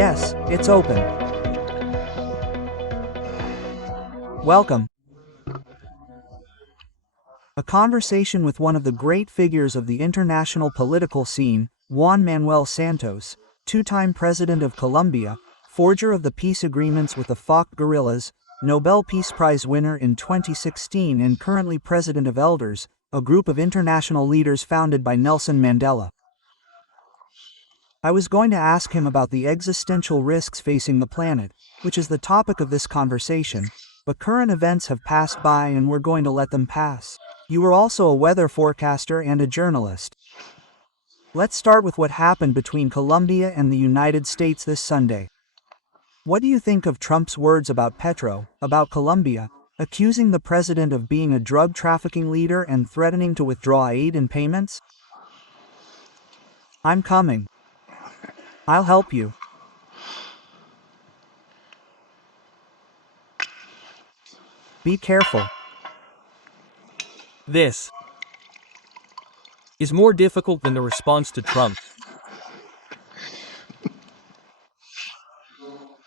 Yes, it's open. Welcome. A conversation with one of the great figures of the international political scene, Juan Manuel Santos, two-time president of Colombia, forger of the peace agreements with the FARC guerrillas, Nobel Peace Prize winner in 2016 and currently president of Elders, a group of international leaders founded by Nelson Mandela. I was going to ask him about the existential risks facing the planet, which is the topic of this conversation, but current events have passed by and we're going to let them pass. You were also a weather forecaster and a journalist. Let's start with what happened between Colombia and the United States this Sunday. What do you think of Trump's words about Petro, about Colombia, accusing the president of being a drug trafficking leader and threatening to withdraw aid and payments? I'm coming. I'll help you. Be careful. This is more difficult than the response to Trump.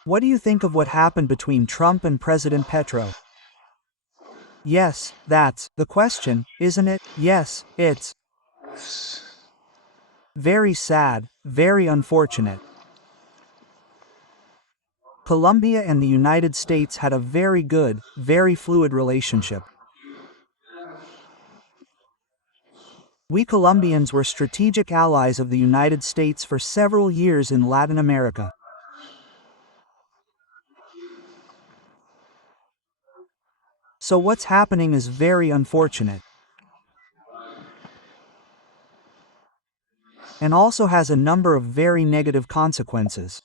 What do you think of what happened between Trump and President Petro? Yes, that's the question, isn't it? Yes, it's very sad, very unfortunate. Colombia and the United States had a very good, very fluid relationship. We Colombians were strategic allies of the United States for several years in Latin America. So what's happening is very unfortunate. And also has a number of very negative consequences.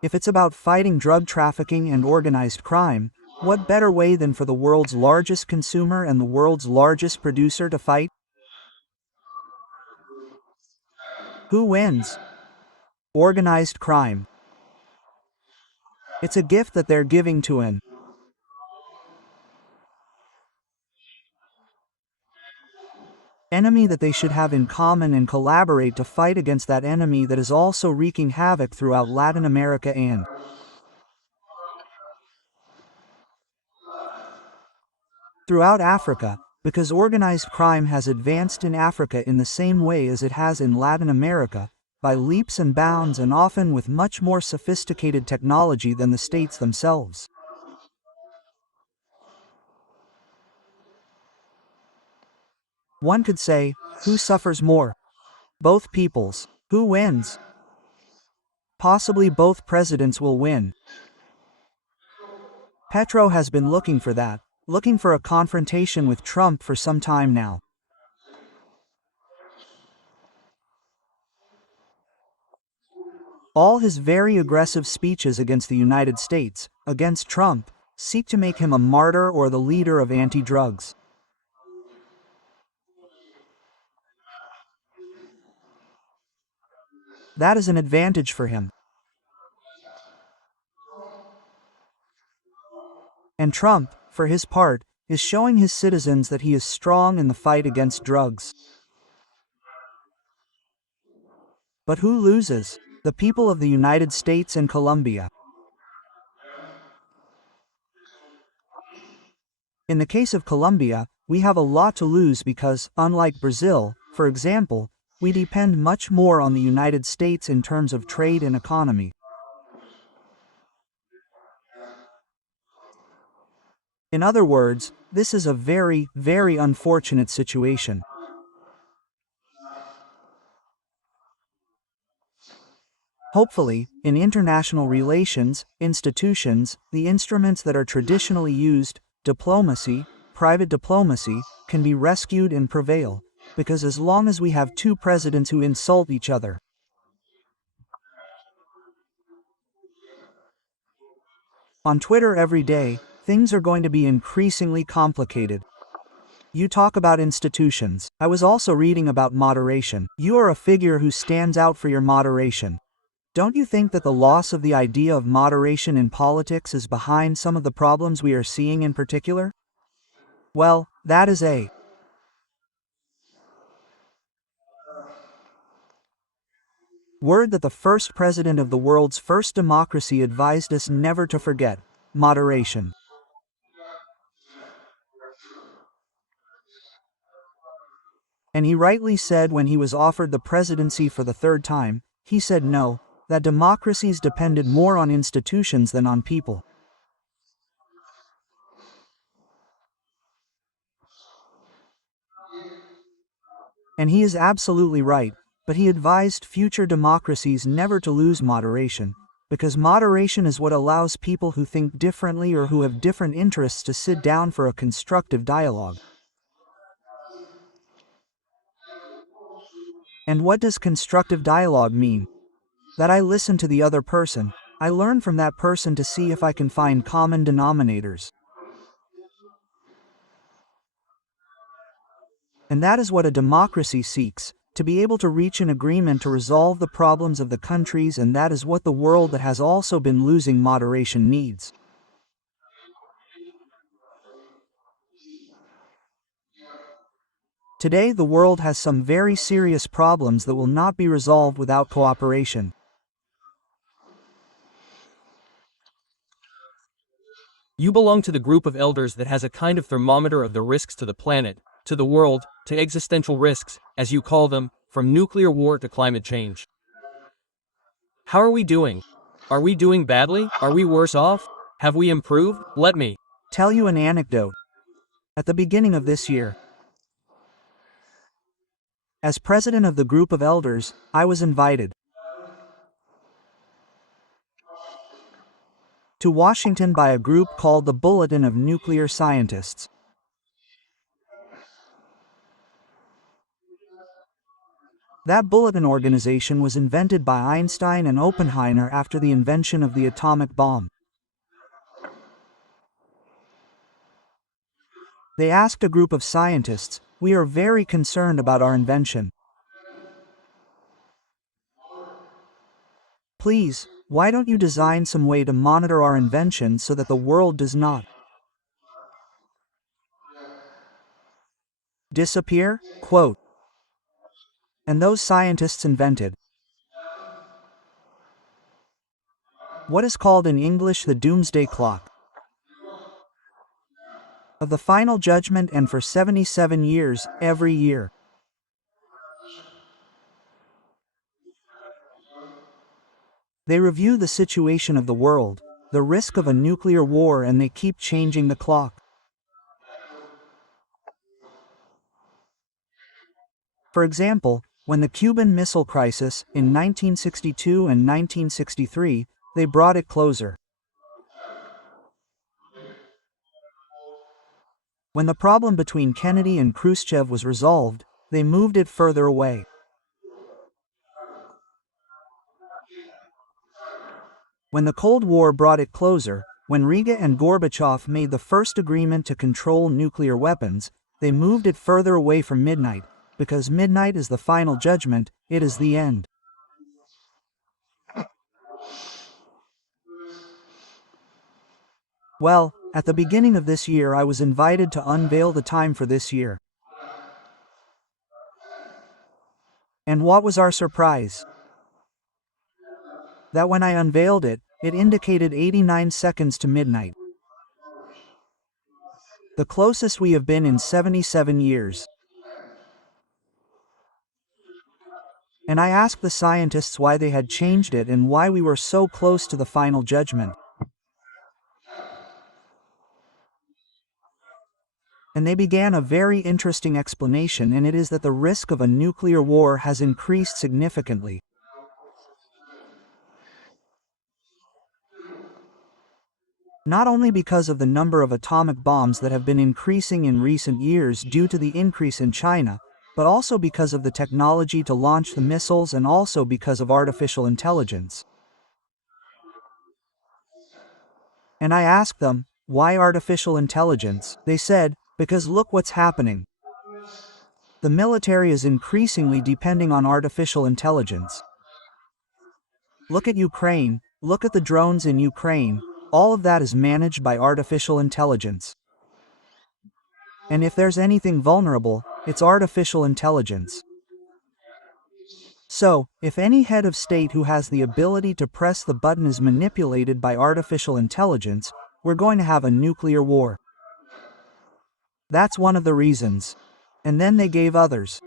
If it's about fighting drug trafficking and organized crime, what better way than for the world's largest consumer and the world's largest producer to fight? Who wins? Organized crime. It's a gift that they're giving to an enemy that they should have in common and collaborate to fight against that enemy that is also wreaking havoc throughout Latin America and throughout Africa, because organized crime has advanced in Africa in the same way as it has in Latin America, by leaps and bounds and often with much more sophisticated technology than the states themselves. One could say, who suffers more? Both peoples. Who wins? Possibly both presidents will win. Petro has been looking for that, looking for a confrontation with Trump for some time now. All his very aggressive speeches against the United States, against Trump, seek to make him a martyr or the leader of anti-drugs. That is an advantage for him. And Trump, for his part, is showing his citizens that he is strong in the fight against drugs. But who loses? The people of the United States and Colombia. In the case of Colombia, we have a lot to lose because, unlike Brazil, for example, we depend much more on the United States in terms of trade and economy. In other words, this is a very, very unfortunate situation. Hopefully, in international relations, institutions, the instruments that are traditionally used, diplomacy, private diplomacy, can be rescued and prevail, because as long as we have two presidents who insult each other, on Twitter every day, things are going to be increasingly complicated. You talk about institutions. I was also reading about moderation. You are a figure who stands out for your moderation. Don't you think that the loss of the idea of moderation in politics is behind some of the problems we are seeing in particular? Well, that is Word that the first president of the world's first democracy advised us never to forget moderation. And he rightly said when he was offered the presidency for the third time, he said no, that democracies depended more on institutions than on people. And he is absolutely right, but he advised future democracies never to lose moderation, because moderation is what allows people who think differently or who have different interests to sit down for a constructive dialogue. And what does constructive dialogue mean? That I listen to the other person, I learn from that person to see if I can find common denominators. And that is what a democracy seeks, to be able to reach an agreement to resolve the problems of the countries, and that is what the world that has also been losing moderation needs. Today the world has some very serious problems that will not be resolved without cooperation. You belong to the group of elders that has a kind of thermometer of the risks to the planet, to the world, to existential risks, as you call them, from nuclear war to climate change. How are we doing? Are we doing badly? Are we worse off? Have we improved? Let me Tell you an anecdote. At the beginning of this year, as president of the group of elders, I was invited to Washington by a group called the Bulletin of Nuclear Scientists. That bulletin organization was invented by Einstein and Oppenheimer after the invention of the atomic bomb. They asked a group of scientists, "We are very concerned about our invention. Please, why don't you design some way to monitor our invention so that the world does not disappear?" Quote. And those scientists invented what is called in English the doomsday clock of the final judgment, and for 77 years, every year, they review the situation of the world, the risk of a nuclear war, and they keep changing the clock. For example, when the Cuban Missile Crisis, in 1962 and 1963, they brought it closer. When the problem between Kennedy and Khrushchev was resolved, they moved it further away. When the Cold War brought it closer, when Riga and Gorbachev made the first agreement to control nuclear weapons, they moved it further away from midnight, because midnight is the final judgment, it is the end. Well, at the beginning of this year I was invited to unveil the time for this year. And what was our surprise? That when I unveiled it, it indicated 89 seconds to midnight. The closest we have been in 77 years. And I asked the scientists why they had changed it and why we were so close to the final judgment. And they began a very interesting explanation, and it is that the risk of a nuclear war has increased significantly. Not only because of the number of atomic bombs that have been increasing in recent years due to the increase in China, but also because of the technology to launch the missiles, and also because of artificial intelligence. And I asked them, why artificial intelligence? They said, because look what's happening. The military is increasingly depending on artificial intelligence. Look at Ukraine, look at the drones in Ukraine, all of that is managed by artificial intelligence. And if there's anything vulnerable, it's artificial intelligence. So, if any head of state who has the ability to press the button is manipulated by artificial intelligence, we're going to have a nuclear war. That's one of the reasons. And then they gave others.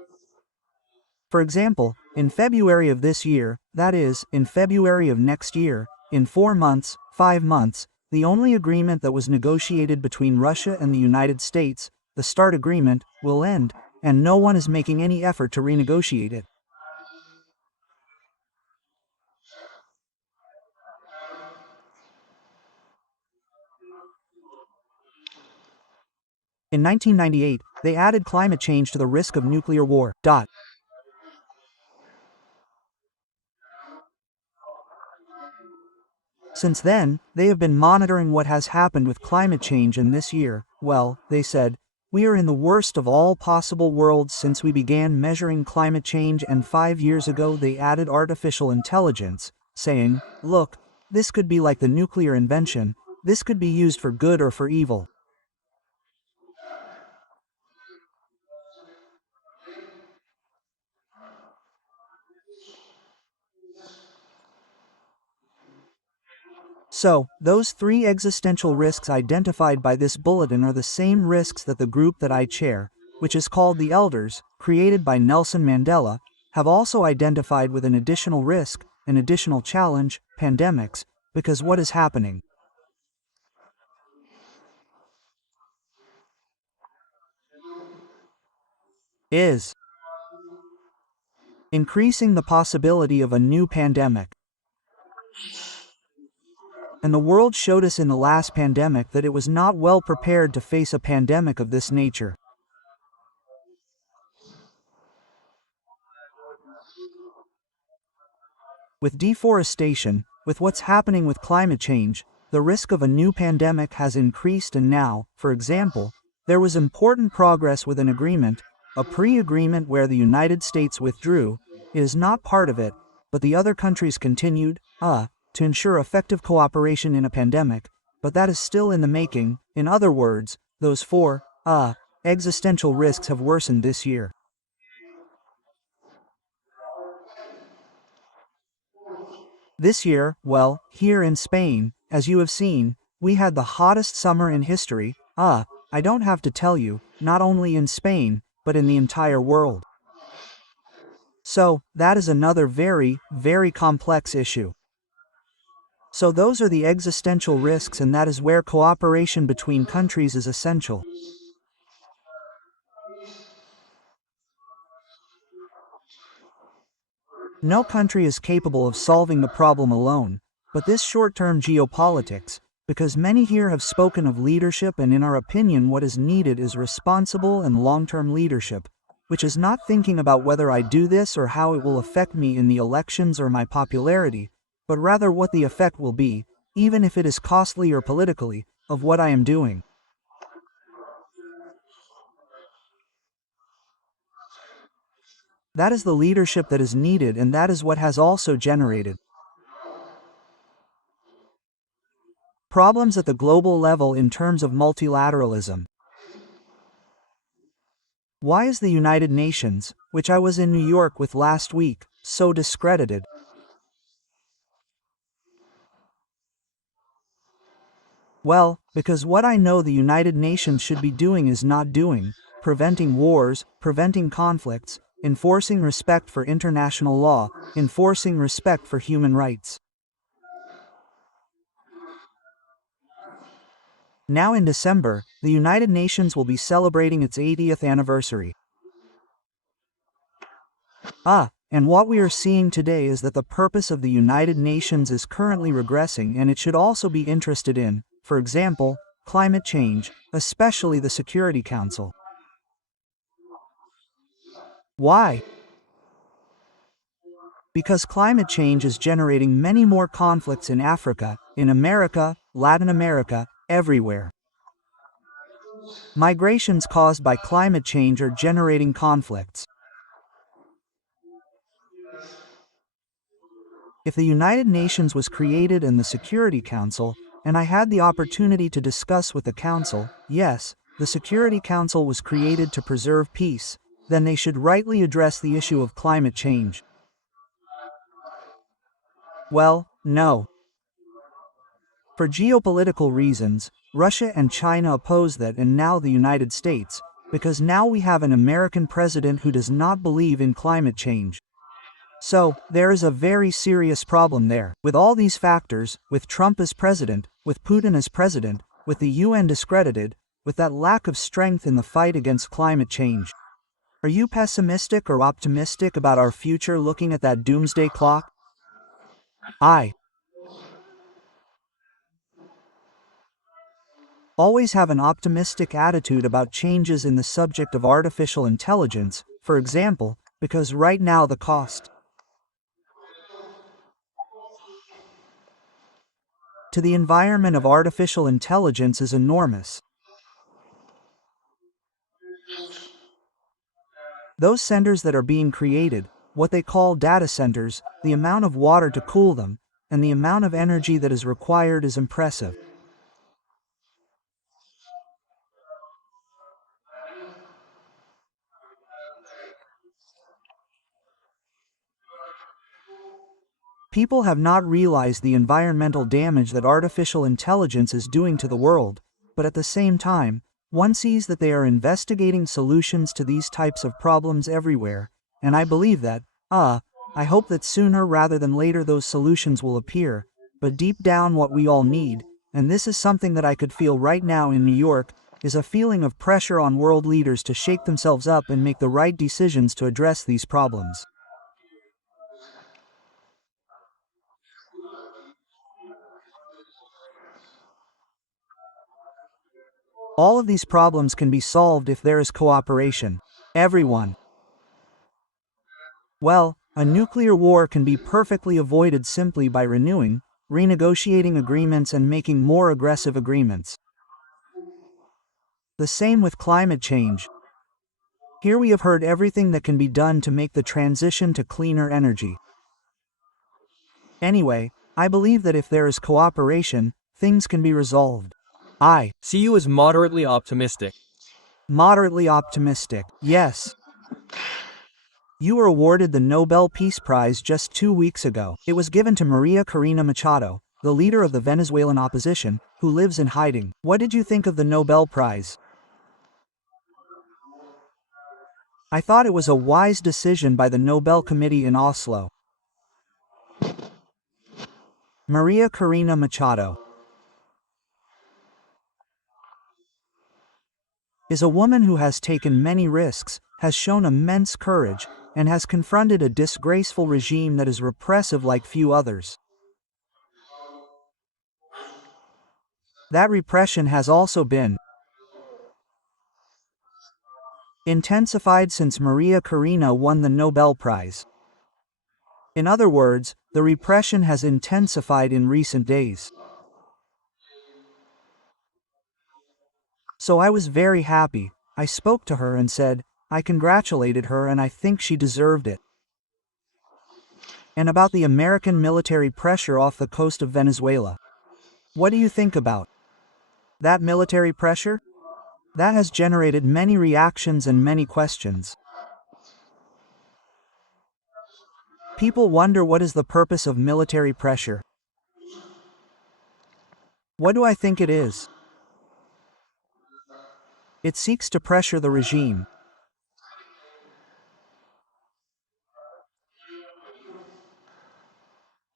For example, in February of this year, that is, in February of next year, in 4 months, 5 months, the only agreement that was negotiated between Russia and the United States, the START agreement, will end, and no one is making any effort to renegotiate it. In 1998, they added climate change to the risk of nuclear war. Since then, they have been monitoring what has happened with climate change, and this year, well, they said, we are in the worst of all possible worlds since we began measuring climate change, and 5 years ago they added artificial intelligence, saying, look, this could be like the nuclear invention, this could be used for good or for evil. So, those 3 existential risks identified by this bulletin are the same risks that the group that I chair, which is called the Elders, created by Nelson Mandela, have also identified with an additional risk, an additional challenge, pandemics, because what is happening is increasing the possibility of a new pandemic. And the world showed us in the last pandemic that it was not well prepared to face a pandemic of this nature. With deforestation, with what's happening with climate change, the risk of a new pandemic has increased, and now, for example, there was important progress with an agreement, a pre-agreement where the United States withdrew. It is not part of it, but the other countries continued, to ensure effective cooperation in a pandemic, but that is still in the making. In other words, those 4, existential risks have worsened this year. This year, well, here in Spain, as you have seen, we had the hottest summer in history. I don't have to tell you, not only in Spain, but in the entire world. So, that is another very, very complex issue. So those are the existential risks, and that is where cooperation between countries is essential. No country is capable of solving the problem alone, but this short-term geopolitics, because many here have spoken of leadership, and in our opinion what is needed is responsible and long-term leadership, which is not thinking about whether I do this or how it will affect me in the elections or my popularity, but rather what the effect will be, even if it is costly or politically, of what I am doing. That is the leadership that is needed, and that is what has also generated problems at the global level in terms of multilateralism. Why is the United Nations, which I was in New York with last week, so discredited? Well, because what I know the United Nations should be doing is not doing: preventing wars, preventing conflicts, enforcing respect for international law, enforcing respect for human rights. Now in December, the United Nations will be celebrating its 80th anniversary. And what we are seeing today is that the purpose of the United Nations is currently regressing, and it should also be interested in, for example, climate change, especially the Security Council. Why? Because climate change is generating many more conflicts in Africa, in America, Latin America, everywhere. Migrations caused by climate change are generating conflicts. If the United Nations was created and the Security Council, and I had the opportunity to discuss with the Council, yes, the Security Council was created to preserve peace, then they should rightly address the issue of climate change. Well, no. For geopolitical reasons, Russia and China oppose that, and now the United States, because now we have an American president who does not believe in climate change. So, there is a very serious problem there. With all these factors, with Trump as president, with Putin as president, with the UN discredited, with that lack of strength in the fight against climate change. Are you pessimistic or optimistic about our future looking at that doomsday clock? I always have an optimistic attitude about changes in the subject of artificial intelligence, for example, because right now the cost to the environment of artificial intelligence is enormous. Those centers that are being created, what they call data centers, the amount of water to cool them, and the amount of energy that is required is impressive. People have not realized the environmental damage that artificial intelligence is doing to the world, but at the same time, one sees that they are investigating solutions to these types of problems everywhere, and I believe that, I hope that sooner rather than later those solutions will appear, but deep down what we all need, and this is something that I could feel right now in New York, is a feeling of pressure on world leaders to shake themselves up and make the right decisions to address these problems. All of these problems can be solved if there is cooperation. Everyone. Well, a nuclear war can be perfectly avoided simply by renewing, renegotiating agreements and making more aggressive agreements. The same with climate change. Here we have heard everything that can be done to make the transition to cleaner energy. Anyway, I believe that if there is cooperation, things can be resolved. I See you as moderately optimistic. moderately optimistic. Yes. You were awarded the Nobel Peace Prize just 2 weeks ago. It was given to Maria Corina Machado, the leader of the Venezuelan opposition, who lives in hiding. What did you think of the Nobel Prize? I thought it was a wise decision by the Nobel Committee in Oslo. Maria Corina Machado is a woman who has taken many risks, has shown immense courage, and has confronted a disgraceful regime that is repressive like few others. That repression has also been intensified since Maria Corina won the Nobel Prize. In other words, the repression has intensified in recent days. So I was very happy. I spoke to her and said, I congratulated her and I think she deserved it. And about the American military pressure off the coast of Venezuela. What do you think about that military pressure? That has generated many reactions and many questions. People wonder what is the purpose of military pressure. What do I think it is? It seeks to pressure the regime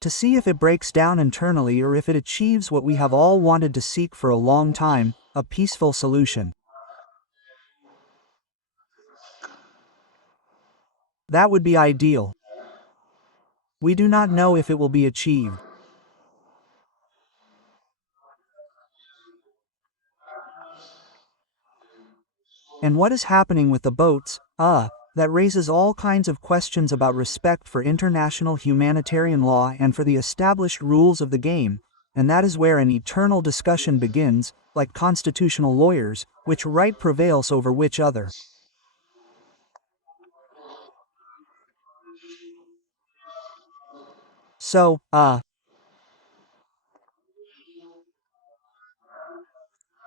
to see if it breaks down internally or if it achieves what we have all wanted to seek for a long time, a peaceful solution. That would be ideal. We do not know if it will be achieved. And what is happening with the boats, that raises all kinds of questions about respect for international humanitarian law and for the established rules of the game, and that is where an eternal discussion begins, like constitutional lawyers, which right prevails over which other. So,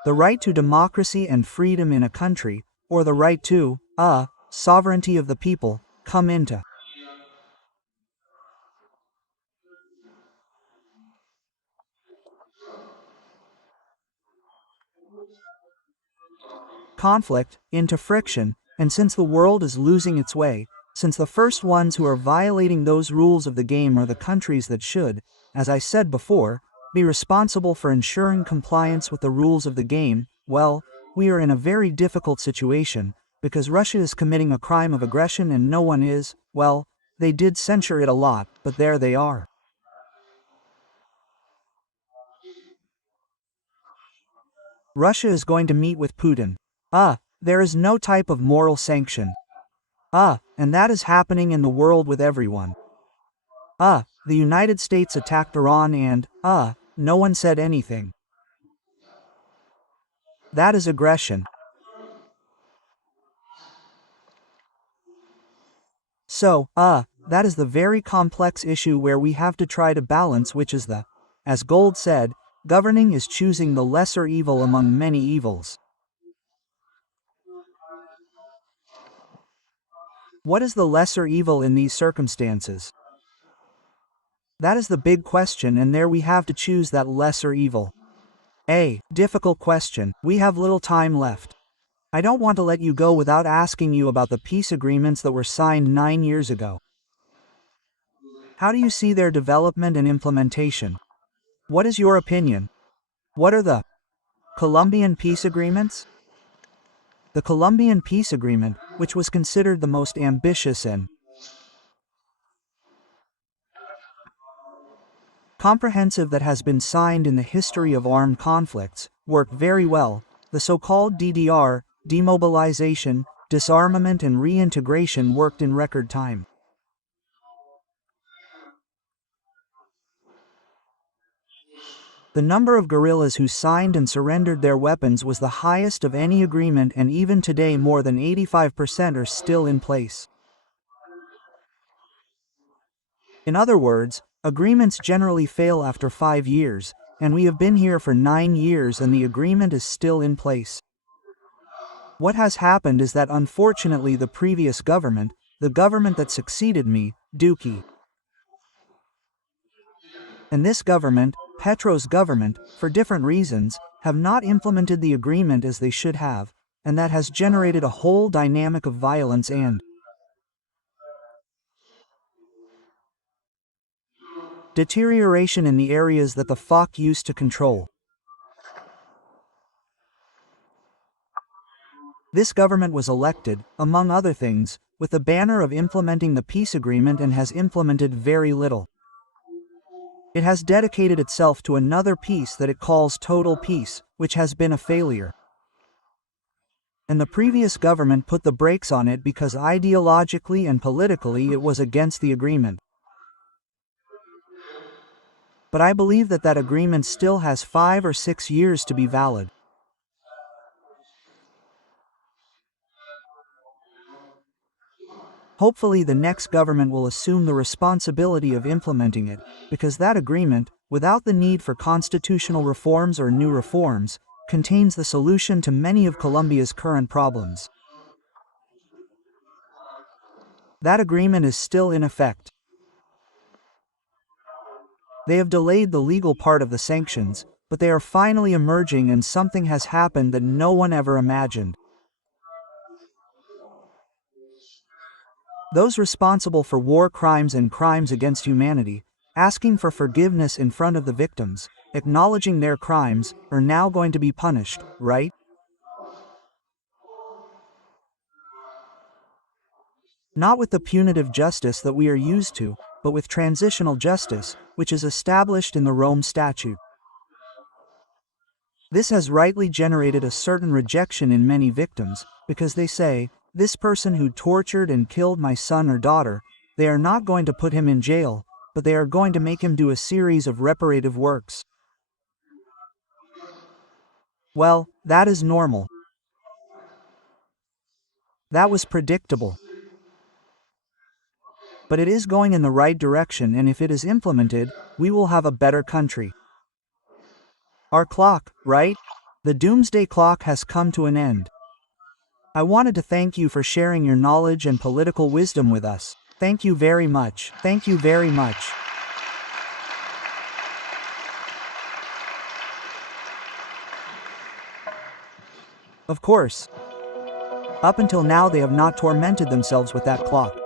the right to democracy and freedom in a country, or the right to, sovereignty of the people, come into conflict into friction, and since the world is losing its way, since the first ones who are violating those rules of the game are the countries that should, as I said before, be responsible for ensuring compliance with the rules of the game, well, we are in a very difficult situation, because Russia is committing a crime of aggression and no one is, well, they did censure it a lot, but there they are. Russia is going to meet with Putin. There is no type of moral sanction. And that is happening in the world with everyone. The United States attacked Iran and, no one said anything. That is aggression. So, that is the very complex issue where we have to try to balance, which is as Gold said, governing is choosing the lesser evil among many evils. What is the lesser evil in these circumstances? That is the big question, and there we have to choose that lesser evil. Difficult question. We have little time left. I don't want to let you go without asking you about the peace agreements that were signed 9 years ago. How do you see their development and implementation? What is your opinion? What are the Colombian peace agreements? The Colombian peace agreement, which was considered the most ambitious and comprehensive that has been signed in the history of armed conflicts, worked very well. The so-called DDR, demobilization, disarmament and reintegration, worked in record time. The number of guerrillas who signed and surrendered their weapons was the highest of any agreement, and even today more than 85% are still in place. In other words, agreements generally fail after 5 years, and we have been here for 9 years and the agreement is still in place. What has happened is that unfortunately the previous government, the government that succeeded me, Dookie, and this government, Petro's government, for different reasons, have not implemented the agreement as they should have, and that has generated a whole dynamic of violence and deterioration in the areas that the FARC used to control. This government was elected, among other things, with the banner of implementing the peace agreement and has implemented very little. It has dedicated itself to another peace that it calls total peace, which has been a failure. And the previous government put the brakes on it because ideologically and politically it was against the agreement. But I believe that that agreement still has 5 or 6 years to be valid. Hopefully the next government will assume the responsibility of implementing it, because that agreement, without the need for constitutional reforms or new reforms, contains the solution to many of Colombia's current problems. That agreement is still in effect. They have delayed the legal part of the sanctions, but they are finally emerging and something has happened that no one ever imagined. Those responsible for war crimes and crimes against humanity, asking for forgiveness in front of the victims, acknowledging their crimes, are now going to be punished, right? Not with the punitive justice that we are used to, but with transitional justice, which is established in the Rome Statute. This has rightly generated a certain rejection in many victims, because they say, this person who tortured and killed my son or daughter, they are not going to put him in jail, but they are going to make him do a series of reparative works. Well, that is normal. That was predictable. But it is going in the right direction, and if it is implemented, we will have a better country. Our clock, right? The doomsday clock has come to an end. I wanted to thank you for sharing your knowledge and political wisdom with us. Thank you very much. Thank you very much. Of course. Up until now they have not tormented themselves with that clock.